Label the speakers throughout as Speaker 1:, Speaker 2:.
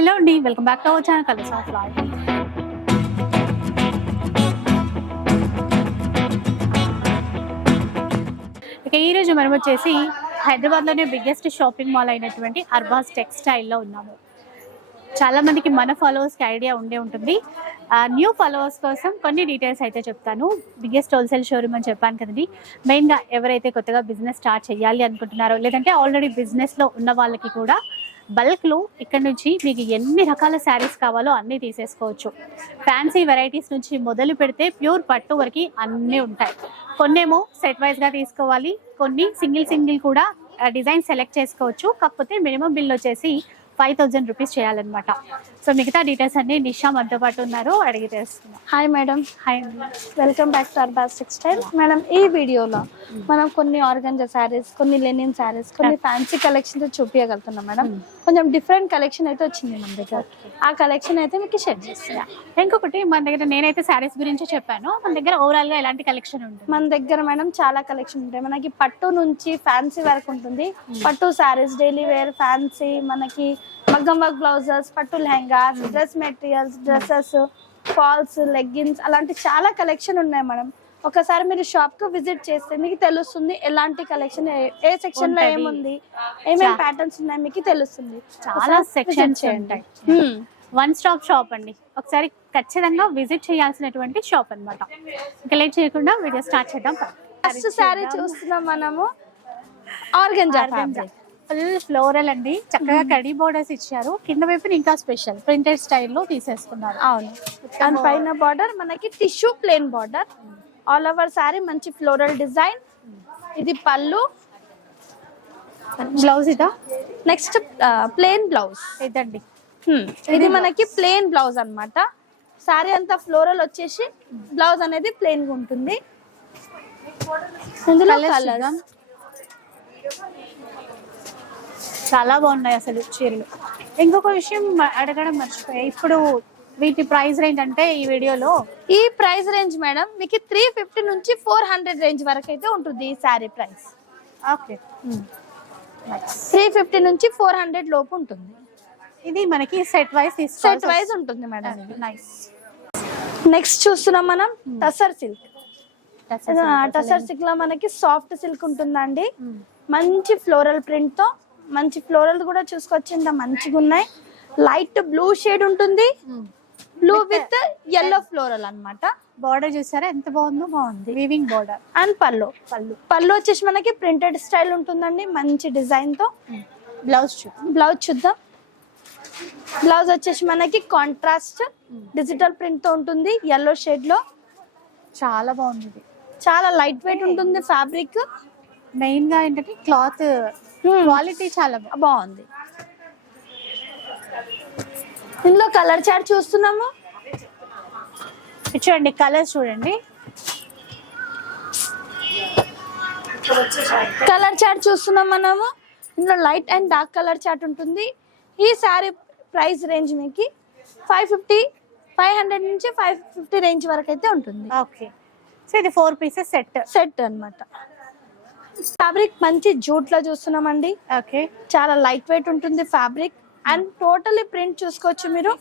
Speaker 1: Hello అండి welcome back to our channel colours of life. ఇక ఈ రోజు మనం వచ్చేసి హైదరాబాద్లోనే బిగ్గెస్ట్ షాపింగ్ మాల్ అయినటువంటి అర్బాస్ టెక్స్టైల్లో ఉన్నాము. చాలా మందికి మన ఫాలోవర్స్కి ఐడియా ఉండే ఉంటుంది. న్యూ ఫాలోవర్స్ కోసం కొన్ని డీటెయిల్స్ అయితే చెప్తాను. బిగ్గెస్ట్ హోల్సేల్ షోరూమ్ అని చెప్పాను కదండి. మెయిన్గా ఎవరైతే కొత్తగా బిజినెస్ స్టార్ట్ చేయాలి అనుకుంటున్నారో లేదంటే ఆల్రెడీ బిజినెస్లో ఉన్న వాళ్ళకి కూడా బల్క్లో ఇక్కడ నుంచి మీకు ఎన్ని రకాల శారీస్ కావాలో అన్నీ తీసేసుకోవచ్చు. ఫ్యాన్సీ వెరైటీస్ నుంచి మొదలు పెడితే ప్యూర్ పట్టు వరకు అన్నీ ఉంటాయి. కొన్నేమో సెట్ వైజ్గా తీసుకోవాలి కొన్ని సింగిల్ సింగిల్ కూడా డిజైన్ సెలెక్ట్ చేసుకోవచ్చు. కాకపోతే మినిమం బిల్ వచ్చేసి ఫైవ్ థౌజండ్ రూపీస్ చేయాలన్నమాట. సో మిగతా డీటెయిల్స్ అన్ని నిషా మనతో పాటు ఉన్నారు అడిగి తెలుసుకుందాం.
Speaker 2: Hi madam
Speaker 1: hi
Speaker 2: welcome back to Arbaz textile madam ఈ వీడియోలో మనం కొన్ని ఆర్గంజా శారీస్ కొన్ని లెనిన్ శారీస్ కొన్ని ఫ్యాన్సీ కలెక్షన్ చూపించగలుగుతున్నాం మేడం కొంచెం డిఫరెంట్ కలెక్షన్ అయితే వచ్చింది మన దగ్గర. ఆ కలెక్షన్ అయితే మీకు షేర్ చేస్తాం
Speaker 1: ఇంకొకటి మన దగ్గర నేనైతే శారీస్ గురించి చెప్పాను. మన దగ్గర ఓవరాల్గా ఎలాంటి కలెక్షన్ ఉంటుంది?
Speaker 2: మన దగ్గర మేడం చాలా కలెక్షన్ ఉంటాయి. మనకి పట్టు నుంచి ఫ్యాన్సీ వరకు ఉంటుంది. పట్టు శారీస్ డైలీ వేర్ ఫ్యాన్సీ మనకి మగ్గం వర్క్ బ్లౌజెస్ పట్టు lehengas dress materials dresses falls leggings అలాంటి చాలా కలెక్షన్ ఉన్నాయి మేడం. ఒకసారి మీరు షాప్కు విజిట్ చేస్తే మీకు తెలుస్తుంది ఎలాంటి కలెక్షన్ ఏ
Speaker 1: సెక్షన్లో.
Speaker 2: ఏముంది ఏమేమి ప్యాటర్న్స్ ఉన్నాయి మీకు తెలుస్తుంది.
Speaker 1: చాలా సెక్షన్స్ ఉంటాయి. వన్ స్టాప్ షాప్ అండి. ఒకసారి ఖచ్చితంగా విజిట్ చేయాల్సినటువంటి షాప్ అన్నమాట. ఇంకా లేట్ చేయకుండా వీడియో స్టార్ట్ చేద్దాం.
Speaker 2: ఫస్ట్ శారీ చూస్తున్నాం మనము. ఆర్గంజా
Speaker 1: ఫుల్ ఫ్లోరల్ అండి. చక్కగా కడీ బోర్డర్స్ ఇచ్చారు. కింద వైపున ఇంకా స్పెషల్ ప్రింటెడ్ స్టైల్లో తీసేసుకున్నారు.
Speaker 2: అవును. దాని పైన బార్డర్ మనకి tissue plain border all over sari మంచి ఫ్లోరల్ డిజైన్ ఇది పళ్ళు.
Speaker 1: బ్లౌజ్ ఇదా?
Speaker 2: నెక్స్ట్ ప్లేన్ బ్లౌజ్
Speaker 1: ఇదండి.
Speaker 2: ఇది మనకి ప్లేన్ బ్లౌజ్ అన్నమాట. సారీ అంతా ఫ్లోరల్ వచ్చేసి బ్లౌజ్ అనేది ప్లేన్గా ఉంటుంది. ఇందులో
Speaker 1: చూద్దాం. చాలా బాగున్నాయి అసలు చీరలు. ఇంకొక విషయం అడగడం మర్చిపోయా. ఇప్పుడు వీటి ప్రైస్ రేంజ్ అంటే ఈ వీడియోలో
Speaker 2: ఈ ప్రైస్ రేంజ్ మేడం మీకు త్రీ ఫిఫ్టీ నుంచి ఫోర్ హండ్రెడ్ రేంజ్ వరకు అయితే ఉంటుంది ఈ sari price.
Speaker 1: Okay.
Speaker 2: Three fifty నుంచి ఫోర్ హండ్రెడ్ లోపు ఉంటుంది.
Speaker 1: ఇది మనకి సెట్ వైస్
Speaker 2: సెట్ వైజ్ ఉంటుంది మేడం
Speaker 1: నైస్
Speaker 2: నెక్స్ట్ చూస్తున్నాం మనం టసర్ సిల్క్. టసర్ సిల్క్లో మనకి సాఫ్ట్ సిల్క్ ఉంటుందండి. మంచి ఫ్లోరల్ ప్రింట్తో మంచి ఫ్లోరల్ కూడా చూసుకోవచ్చు. ఇంత మంచిగా ఉన్నాయి లైట్ బ్లూ షేడ్ ఉంటుంది. బ్లూ విత్ ఎల్లో ఫ్లోరల్ అన్నమాట.
Speaker 1: బార్డర్ చూసారా? ఎంత బాగుందో బాగుంది. వీవింగ్ బార్డర్
Speaker 2: అండ్ పళ్ళు.
Speaker 1: పళ్ళు.
Speaker 2: పళ్ళు వచ్చేసి మనకి ప్రింటెడ్ స్టైల్ ఉంటుందండి. మంచి డిజైన్తో.
Speaker 1: బ్లౌజ్ చూ
Speaker 2: బ్లౌజ్ చూద్దాం. బ్లౌజ్ వచ్చేసి మనకి కాంట్రాస్ట్ డిజిటల్ ప్రింట్తో ఉంటుంది. ఎల్లో షేడ్లో.
Speaker 1: చాలా బాగుంది
Speaker 2: చాలా లైట్ వెయిట్ ఉంటుంది ఫ్యాబ్రిక్
Speaker 1: మెయిన్గా ఏంటంటే క్లాత్ క్వాలిటీ చాలా బాగుంది.
Speaker 2: ఇందులో కలర్ చార్ట్ చూస్తున్నాము?
Speaker 1: చూడండి కలర్స్ చూడండి.
Speaker 2: కలర్ చార్ట్ చూస్తున్నాం మనము. ఇందులో light and dark colour chart ఉంటుంది. ఈ శారీ ప్రైస్ రేంజ్ మీకు ఫైవ్ ఫిఫ్టీ ఫైవ్ హండ్రెడ్ నుంచి ఫైవ్ ఫిఫ్టీ రేంజ్ వరకు అయితే ఉంటుంది.
Speaker 1: ఓకే. సో ఇది ఫోర్ పీసెస్ సెట్.
Speaker 2: సెట్ అన్నమాట. ఫ్యాబ్రిక్ మంచి జూట్లో చూస్తున్నామండి.
Speaker 1: ఓకే
Speaker 2: చాలా లైట్ వెయిట్ ఉంటుంది ఫ్యాబ్రిక్. అండ్ టోటలీ ప్రింట్ చూసుకోవచ్చు మీరు.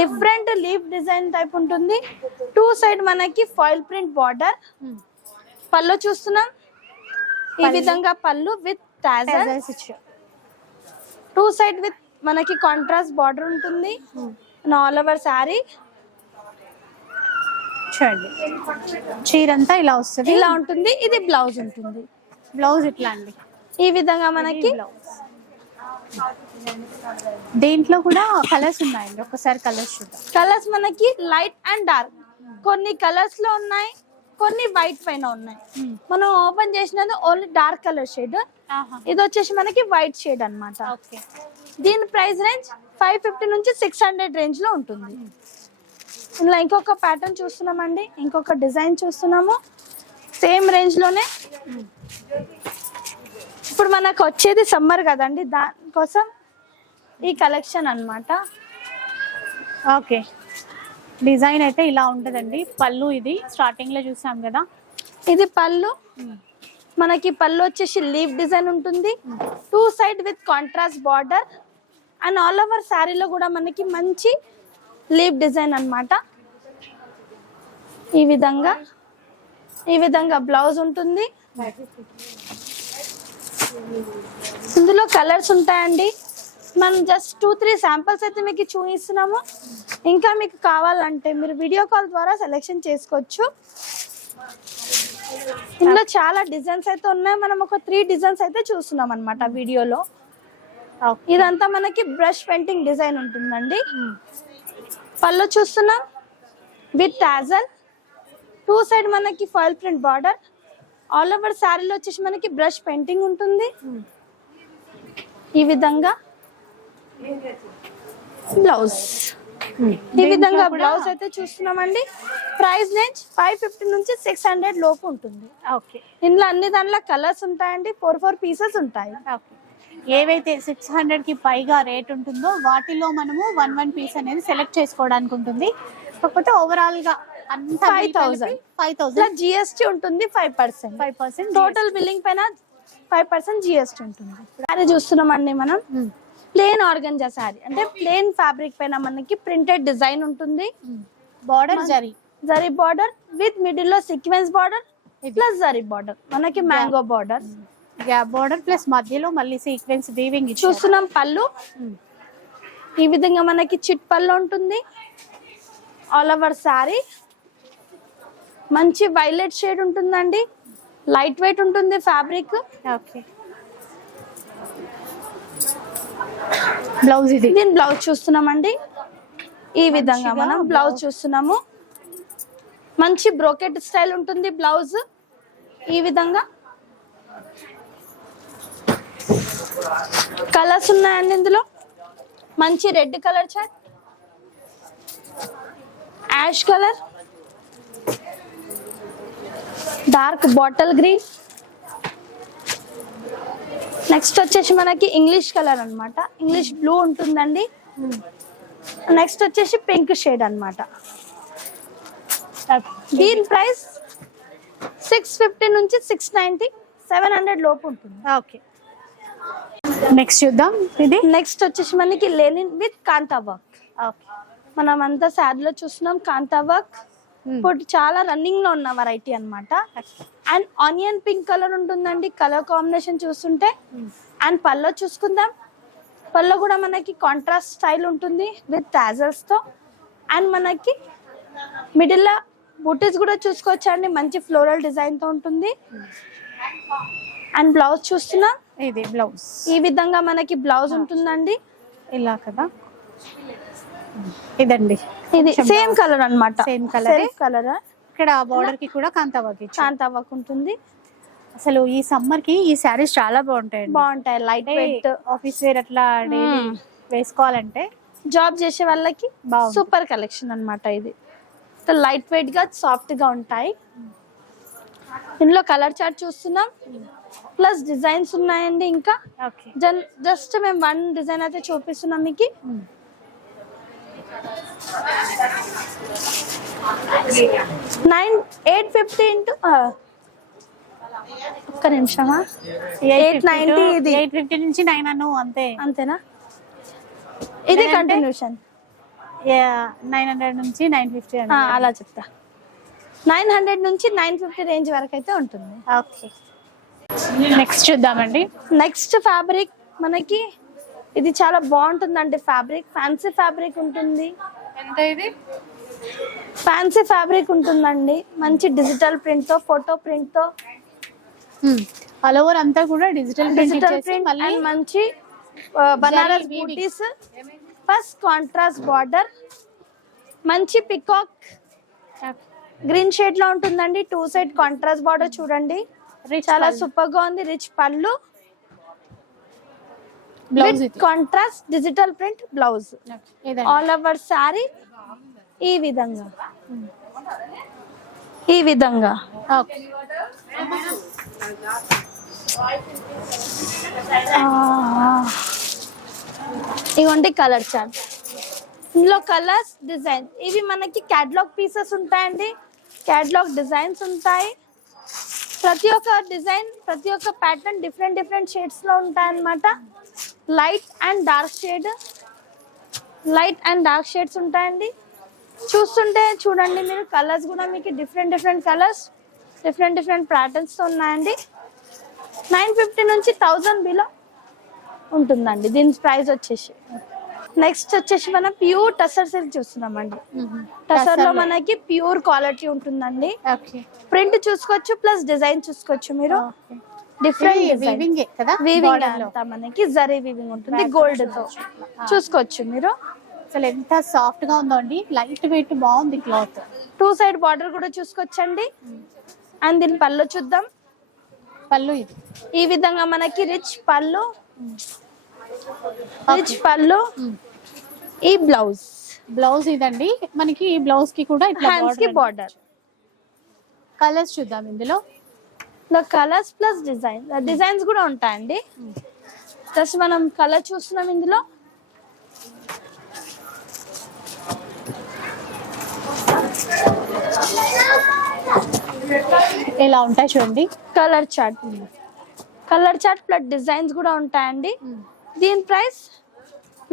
Speaker 2: డిఫరెంట్ లీఫ్ డిజైన్ టైప్ ఉంటుంది. టూ సైడ్ మనకి ఫాయిల్ ప్రింట్ బార్డర్. పళ్ళు చూస్తున్నాం. ఈ. విధంగా pallu with two side with మనకి కాంట్రాస్ట్ బార్డర్ ఉంటుంది. ఆల్ ఓవర్ శారీ
Speaker 1: చూడండి. చీర అంతా ఇలా వస్తుంది.
Speaker 2: ఇలా ఉంటుంది. ఇది బ్లౌజ్ ఉంటుంది.
Speaker 1: బ్లౌజ్ ఇట్లా అండి.
Speaker 2: ఈ విధంగా మనకి?
Speaker 1: దీంట్లో కూడా కలర్స్ ఉన్నాయండి. ఒకసారి కలర్స్ చూద్దాం.
Speaker 2: కలర్స్ మనకి లైట్ అండ్ డార్క్ కొన్ని కలర్స్లో ఉన్నాయి కొన్ని వైట్ పైన ఉన్నాయి. మనం ఓపెన్ చేసినది ఓన్లీ డార్క్ కలర్ షేడ్ ఇది వచ్చేసి మనకి వైట్ షేడ్ అన్నమాట.
Speaker 1: ఓకే.
Speaker 2: దీని ప్రైస్ రేంజ్ ఫైవ్ ఫిఫ్టీ నుంచి సిక్స్ హండ్రెడ్ రేంజ్లో ఉంటుంది. ఇందులో ఇంకొక ప్యాటర్న్ చూస్తున్నామండి. ఇంకొక డిజైన్ చూస్తున్నాము. సేమ్ రేంజ్లోనే ఇప్పుడు మనకు వచ్చేది సమ్మర్ కదండి దానికోసం ఈ కలెక్షన్ అన్నమాట.
Speaker 1: ఓకే. డిజైన్ అయితే ఇలా ఉంటుందండి. పళ్ళు ఇది స్టార్టింగ్లో చూసాం కదా.
Speaker 2: ఇది పళ్ళు. మనకి పళ్ళు వచ్చేసి లీవ్ డిజైన్ ఉంటుంది. Two side with contrast border. And all over శారీలో కూడా మనకి మంచి లీప్ డిజైన్ అన్నమాట. ఈ విధంగా ఈ విధంగా బ్లౌజ్ ఉంటుంది. ఇందులో కలర్స్ ఉంటాయండి. మనం జస్ట్ టూ త్రీ శాంపిల్స్ అయితే మీకు చూపిస్తున్నాము. ఇంకా మీకు కావాలంటే మీరు వీడియో కాల్ ద్వారా సెలెక్షన్ చేసుకోవచ్చు. ఇందులో చాలా డిజైన్స్ అయితే ఉన్నాయి. మనం ఒక త్రీ డిజైన్స్ అయితే చూస్తున్నాం అనమాట వీడియోలో. ఇదంతా మనకి బ్రష్ పెయింటింగ్ డిజైన్ ఉంటుందండి. పళ్ళు చూస్తున్నాం. విత్ టాజల్ టూ సైడ్ మనకి foil print border all over శారీలో వచ్చేసి మనకి బ్రష్ పెయింటింగ్ ఉంటుంది. ఈ విధంగా బ్లౌజ్. ఈ విధంగా బ్లౌజ్ అయితే చూస్తున్నామండి. ప్రైస్ రేంజ్ ఫైవ్ ఫిఫ్టీ నుంచి సిక్స్ హండ్రెడ్ లోపు ఉంటుంది.
Speaker 1: ఓకే.
Speaker 2: ఇందులో అన్ని దాంట్లో కలర్స్ ఉంటాయండి. ఫోర్ ఫోర్ పీసెస్ ఉంటాయి.
Speaker 1: ఓకే. ఏవైతే సిక్స్ హండ్రెడ్కి పైగా రేట్ ఉంటుందో వాటిలో మనము వన్ వన్ పీస్ అనేది సెలెక్ట్ చేసుకోవడానికి ఉంటుంది. కాకపోతే ఓవరాల్గా అంతా
Speaker 2: 5,000.
Speaker 1: ఫైవ్ థౌసండ్
Speaker 2: జిఎస్టీ ఉంటుంది five percent
Speaker 1: five percent
Speaker 2: total billing పైన ఫైవ్ పర్సెంట్ జిఎస్టీ ఉంటుంది. శారీ చూస్తున్నామండి మనం. ప్లేన్ ఆర్గంజా శారీ అంటే ప్లేన్ ఫ్యాబ్రిక్ పైన మనకి ప్రింటెడ్ డిజైన్ ఉంటుంది.
Speaker 1: Border zari.
Speaker 2: Zari border with మిడిల్లో sequence border plus zari border మనకి mango border
Speaker 1: gap border plus మధ్యలో మళ్ళీ సీక్వెన్స్ వీవింగ్
Speaker 2: చూస్తున్నాం పళ్ళు. ఈ విధంగా మనకి చిట్ పళ్ళు ఉంటుంది. ఆల్ ఓవర్ శారీ మంచి వైలెట్ షేడ్ ఉంటుందండి. లైట్ వెయిట్ ఉంటుంది ఫ్యాబ్రిక్.
Speaker 1: ఓకే. బ్లౌజ్ ఇది.
Speaker 2: దీని బ్లౌజ్ చూస్తున్నామండి. ఈ విధంగా మనం బ్లౌజ్. చూస్తున్నాము. మంచి బ్రోకెట్ స్టైల్ ఉంటుంది బ్లౌజ్. ఈ విధంగా. కలర్స్ ఉన్నాయండి ఇందులో. మంచి red colour chat ash colour. Dark bottle green. Next వచ్చేసి మనకి ఇంగ్లీష్ కలర్ అన్నమాట. ఇంగ్లీష్ బ్లూ ఉంటుందండి. నెక్స్ట్ వచ్చేసి పింక్ షేడ్ అన్నమాట. దీని ప్రైస్ సిక్స్ ఫిఫ్టీ నుంచి సిక్స్ నైన్టీ సెవెన్ హండ్రెడ్ లోపు ఉంటుంది.
Speaker 1: ఓకే. నెక్స్ట్ చూద్దాం. ఇది?
Speaker 2: నెక్స్ట్ వచ్చేసి మనకి linen with kantha work.
Speaker 1: Okay.
Speaker 2: మనం అంతా శారీలో చూస్తున్నాం కాంతా వర్క్. ఇప్పుడు చాలా రన్నింగ్లో ఉన్న వెరైటీ అన్నమాట. అండ్ ఆనియన్ పింక్ కలర్ ఉంటుందండి. కలర్ కాంబినేషన్ చూస్తుంటే. అండ్ పల్లో చూసుకుందాం. పల్లో కూడా మనకి కాంట్రాస్ట్ స్టైల్ ఉంటుంది విత్ టాజల్స్తో. అండ్ మనకి మిడిల్లో బూటీస్ కూడా చూసుకోవచ్చు అండి? మంచి ఫ్లోరల్ డిజైన్తో ఉంటుంది. అండ్ బ్లౌజ్ చూస్తున్నాం.
Speaker 1: ఇది బ్లౌజ్
Speaker 2: ఈ విధంగా మనకి బ్లౌజ్ ఉంటుందండి.
Speaker 1: ఇలా కదా. ఇదండి.
Speaker 2: ఇది సేమ్ కలర్ అన్నమాట.
Speaker 1: Same colour ఏ?
Speaker 2: కలర్?
Speaker 1: ఇక్కడ బార్డర్కి కూడా కాంతా వర్క్
Speaker 2: వర్క్ ఉంటుంది.
Speaker 1: అసలు ఈ సమ్మర్కి ఈ శారీస్ చాలా బాగుంటాయండి.
Speaker 2: బాగుంటాయి లైట్ వెయిట్
Speaker 1: ఆఫీస్ వేర్ అట్లా. వేసుకోవాలంటే
Speaker 2: జాబ్ చేసే వాళ్ళకి. సూపర్ కలెక్షన్ అన్నమాట ఇది. లైట్ వెయిట్గా సాఫ్ట్గా ఉంటాయి. ఇందులో కలర్ చార్ట్ చూస్తున్నాం. ప్లస్ డిజైన్స్ ఉన్నాయండి ఇంకా. జస్ట్ మేము వన్ డిజైన్ అయితే చూపిస్తున్నాం మీకు. నైన్ ఎయిట్ ఫిఫ్టీ ఇంటూ ఒక్క నిమిషమా? ఎయిట్ నైన్టీ ఇది.
Speaker 1: ఎయిట్ ఫిఫ్టీ నుంచి నైన్ అను అంతే.
Speaker 2: అంతేనా? ఇది కంటిన్యూషన్
Speaker 1: నైన్ హండ్రెడ్ నుంచి నైన్ ఫిఫ్టీ
Speaker 2: అలా చెప్తా. నైన్ హండ్రెడ్ నుంచి నైన్ ఫిఫ్టీ రేంజ్ వరకు అయితే ఉంటుంది.
Speaker 1: ఓకే. నెక్స్ట్ చూద్దామండి.
Speaker 2: నెక్స్ట్ ఫ్యాబ్రిక్ మనకి ఇది చాలా బాగుంటుందండి ఫ్యాబ్రిక్. ఫ్యాన్సీ ఫ్యాబ్రిక్ ఉంటుంది.
Speaker 1: ఎంత ఇది?
Speaker 2: ఫ్యాన్సీ ఫ్యాబ్రిక్ ఉంటుందండి. మంచి డిజిటల్ ప్రింట్తో ఫోటో ప్రింట్తో.
Speaker 1: ఆల్ ఓవర్ అంతా కూడా డిజిటల్
Speaker 2: డిజిటల్ ప్రింట్ అండ్ మంచి Banaras. Butis first contrast border మంచి పికాక్ గ్రీన్ షేడ్లో ఉంటుందండి. టూ సైడ్ కాంట్రాస్ట్ బార్డర్ చూడండి. చాలా సూపర్గా ఉంది. Rich pallu.
Speaker 1: Blouse
Speaker 2: contrast digital print blouse all over sari ఈ విధంగా. ఈ విధంగా.
Speaker 1: ఓకే
Speaker 2: ఇవ్వండి కలర్ చార్ట్ ఇందులో కలర్స్ డిజైన్ ఇవి మనకి క్యాటలాగ్ పీసెస్ ఉంటాయండి. క్యాటలాగ్ డిజైన్స్ ఉంటాయి. ప్రతి ఒక్క డిజైన్ ప్రతి ఒక్క ప్యాటర్న్ డిఫరెంట్ డిఫరెంట్ షేడ్స్లో ఉంటాయి అన్నమాట light and dark shade. Light and dark shades ఉంటాయండి. చూస్తుంటే చూడండి మీరు కలర్స్ కూడా మీకు different different colours different different ప్యాటర్న్స్తో ఉన్నాయండి. నైన్ ఫిఫ్టీ నుంచి థౌజండ్ బిలో ఉంటుందండి. దీని ప్రైస్ వచ్చేసి. నెక్స్ట్ వచ్చేసి మనం ప్యూర్ టసర్ సిల్క్ చూస్తున్నామండి. టసర్లో మనకి ప్యూర్ క్వాలిటీ ఉంటుందండి. ప్రింట్ చూసుకోవచ్చు ప్లస్ డిజైన్ చూసుకోవచ్చు మీరు. డిఫరెంట్
Speaker 1: వీవింగ్ కదా?
Speaker 2: వీవింగ్. అంతా మనకి జరీ వీవింగ్ ఉంటుంది గోల్డ్తో. చూసుకోవచ్చు మీరు.
Speaker 1: అసలు ఎంత సాఫ్ట్గా ఉందో అండి లైట్ వెయిట్ బాగుంది క్లాత్
Speaker 2: టూ సైడ్ బార్డర్ కూడా చూసుకోవచ్చండి. అండ్ దీని పళ్ళు చూద్దాం.
Speaker 1: పళ్ళు ఇది.
Speaker 2: ఈ విధంగా మనకి రిచ్ పళ్ళు. రిచ్ పళ్ళు. ఈ బ్లౌజ్
Speaker 1: బ్లౌజ్ ఇదండి. మనకి ఈ బ్లౌజ్కి కూడా ఇట్లా
Speaker 2: హ్యాండ్స్కి బార్డర్
Speaker 1: కలర్స్ చూద్దాం ఇందులో.
Speaker 2: Colours plus design. డిజైన్స్ కూడా ఉంటాయండి. జస్ట్ మనం కలర్ చూస్తున్నాం ఇందులో.
Speaker 1: ఇలా ఉంటాయి చూడండి?
Speaker 2: Colour chart. Colour chart plus designs కూడా ఉంటాయండి. దీని ప్రైస్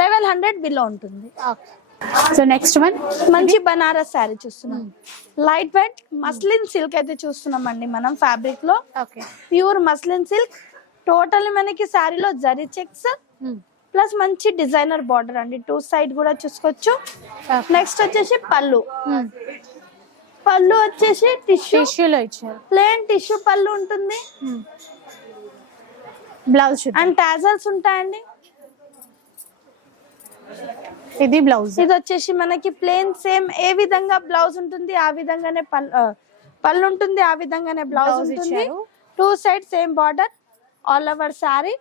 Speaker 2: లెవెన్ హండ్రెడ్ బిలో ఉంటుంది.
Speaker 1: సో నెక్స్ట్ వన్
Speaker 2: మంచి బనారస్ శారీ చూస్తున్నాం. లైట్ వెయిట్ మస్లిన్ సిల్క్ అయితే చూస్తున్నామండి మనం ఫ్యాబ్రిక్లో.
Speaker 1: Okay
Speaker 2: pure muslin silk total మనకి శారీలో జరీ చెక్స్ ప్లస్ మంచి డిజైనర్ బార్డర్ అండి. టూ సైడ్ కూడా చూసుకోవచ్చు. నెక్స్ట్ వచ్చేసి పళ్ళు. పళ్ళు వచ్చేసి టిష్యూ
Speaker 1: టిష్యూలో ఇచ్చారు.
Speaker 2: ప్లేన్ టిష్యూ పళ్ళు ఉంటుంది.
Speaker 1: బ్లౌజ్
Speaker 2: అండ్ టాజల్స్ ఉంటాయండి.
Speaker 1: ఇది బ్లౌజ్.
Speaker 2: ఇది వచ్చేసి మనకి ప్లేన్ సేమ్ ఏ విధంగా బ్లౌజ్ ఉంటుంది ఆ విధంగానే పళ్ళు ఉంటుంది ఆ విధంగానే బ్లౌజ్ ఉంటుంది. Two side same border all over sari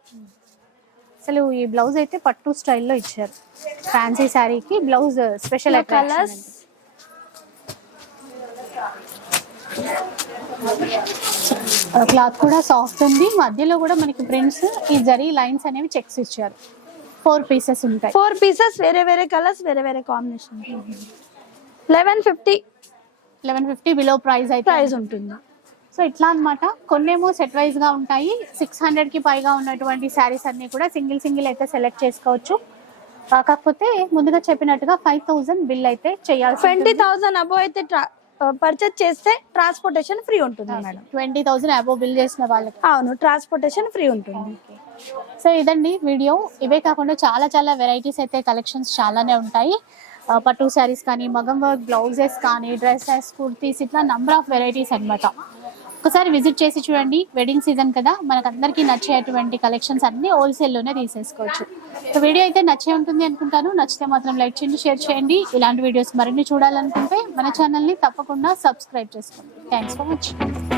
Speaker 1: అసలు ఈ బ్లౌజ్ అయితే పట్టు స్టైల్లో ఇచ్చారు. ఫ్యాన్సీ శారీకి బ్లౌజ్ స్పెషల్
Speaker 2: కలర్స్
Speaker 1: క్లాత్ కూడా సాఫ్ట్ ఉంది. మధ్యలో కూడా మనకి ప్రింట్స్ ఈ జరీ లైన్స్ అనేవి చెక్స్ ఇచ్చారు. ఫోర్ పీసెస్ ఉంటాయి.
Speaker 2: ఫోర్ పీసెస్ వేరే వేరే కలర్స్ వేరే వేరే combination eleven fifty
Speaker 1: eleven fifty below price అయితే
Speaker 2: ప్రైస్ ఉంటుంది.
Speaker 1: సో ఇట్లా అన్నమాట. కొన్నేమో సెట్ వైజ్గా ఉంటాయి. సిక్స్ హండ్రెడ్కి పైగా ఉన్నటువంటి శారీస్ అన్ని కూడా సింగిల్ సింగిల్ అయితే సెలెక్ట్ చేసుకోవచ్చు. కాకపోతే ముందుగా చెప్పినట్టుగా ఫైవ్ థౌసండ్ బిల్ అయితే చేయాల్సి
Speaker 2: ట్వంటీ థౌసండ్ అబో అయితే పర్చేస్ చేస్తే ట్రాన్స్పోర్టేషన్ ఫ్రీ ఉంటుంది madam
Speaker 1: twenty thousand above bill చేసిన వాళ్ళకి.
Speaker 2: అవును ట్రాన్స్పోర్టేషన్ ఫ్రీ ఉంటుంది.
Speaker 1: సో ఇదండి వీడియో. ఇవే కాకుండా చాలా చాలా వెరైటీస్ అయితే కలెక్షన్స్ చాలానే ఉంటాయి. పట్టు శారీస్ కానీ మగం వర్క్ బ్లౌజెస్ కానీ డ్రెస్సెస్ కుర్తీస్ ఇట్లా నంబర్ ఆఫ్ వెరైటీస్ అన్నమాట. ఒకసారి విజిట్ చేసి చూడండి. వెడ్డింగ్ సీజన్ కదా. మనకు అందరికీ నచ్చేటువంటి కలెక్షన్స్ అన్ని హోల్సేల్లోనే తీసేసుకోవచ్చు. సో వీడియో అయితే నచ్చే ఉంటుంది అనుకుంటాను. నచ్చితే మాత్రం లైక్ చేయండి షేర్ చేయండి. ఇలాంటి వీడియోస్ మరిన్ని చూడాలనుకుంటే మన ఛానల్ని తప్పకుండా సబ్స్క్రైబ్ చేసుకోండి. Thanks for watching